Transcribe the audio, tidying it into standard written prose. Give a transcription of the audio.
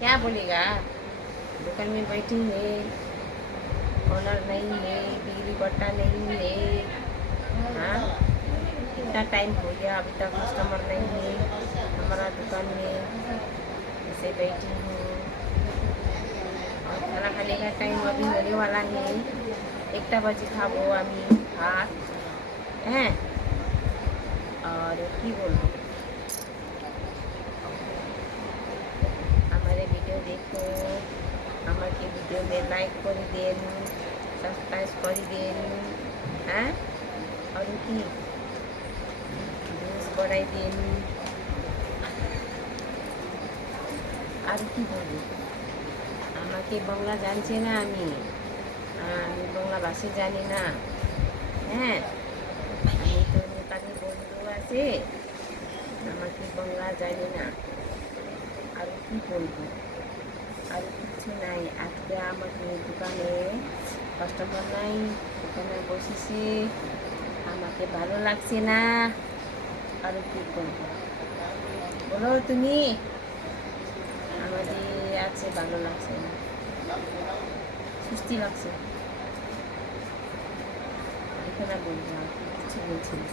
क्या बोलेगा। दुकान में बैठी है, ऑनर नहीं है, बिजली पट्टा नहीं है। हाँ, इतना टाइम हो गया अभी तक कस्टमर नहीं है हमारा दुकान में। ऐसे बैठी हूँ और खाना खाने का टाइम अभी होने वाला है। 1টা बजे खाबो আমি ভাত। হ্যাঁ, और কি বলবো, हमारे वीडियो देखो, हमारे वीडियो में लाइक कर देन, सब्सक्राइब कर देन। हाँ, और কি ভিউজ বাড়াই দেন। আর কি বলবো, আমাকে বাংলা জানছে না আমি, আমি বাংলা ভাষা জানি না। হ্যাঁ, আমি তো নেপালি বন্ধু আছে, আমাকে বাংলা জানি না। আর কি বলবো, আর কিছু নাই। আজকে আমাকে দোকানে কাস্টমার নাই, দোকানে বসেছি, আমাকে ভালো লাগছে না। আর কি করবো বলো তুমি, আমাদের আছে ভালো লাগছে না, সুস্থি লাগছে। এখানে বলবো, আর কিছু বলছি না।